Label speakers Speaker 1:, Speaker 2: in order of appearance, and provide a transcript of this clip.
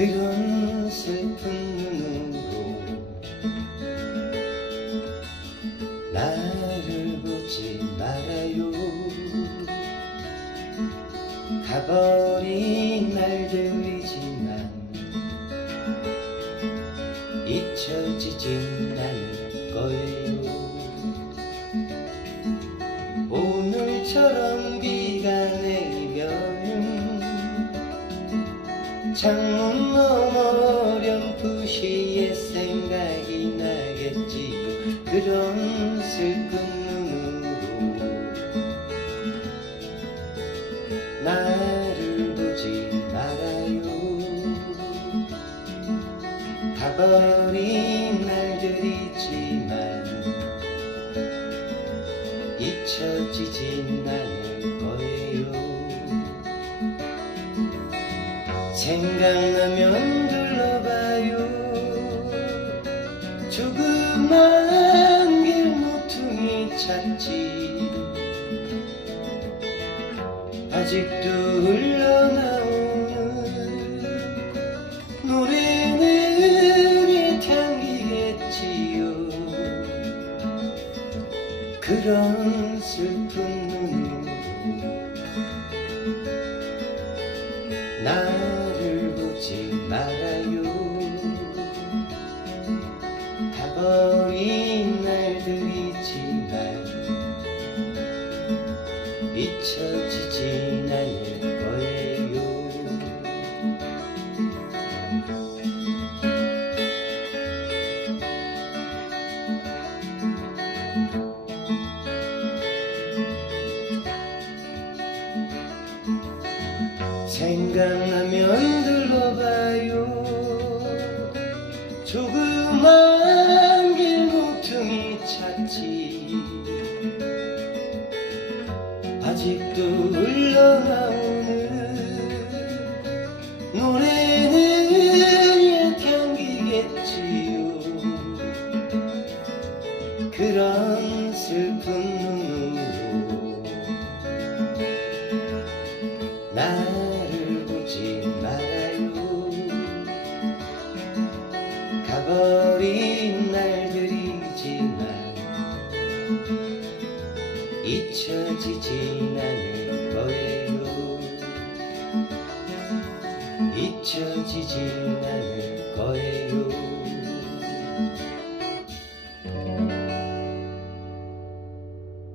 Speaker 1: 그런 슬픈 눈으로 나를 보지 말아요. 가버린 날들이지만 잊혀지진 않을 거예요. 오늘처럼 비가 내리면 창문 너머 어렴풋이 옛 생각이 나겠지요. 그런 슬픈 눈으로 나를 보지 말아요. 가버린 날들이지 잊혀지진 않을 거예요. 생각나면 둘러봐요. 조그만 길모퉁이 찾지. 아직도 흘러나오는 노래 그런 슬픈 눈으로 나를 보지 말아요. 가버린 날들이지만 잊혀지진 않을 거예요 생각나면 들러봐요. 조그만 길모퉁이 찾지. 아직도 흘러나오는 노래는 옛 향기겠지요. 그런 슬픈 가버린 날들이지만 잊혀지진 않을 거예요. 잊혀지진 않을 거예요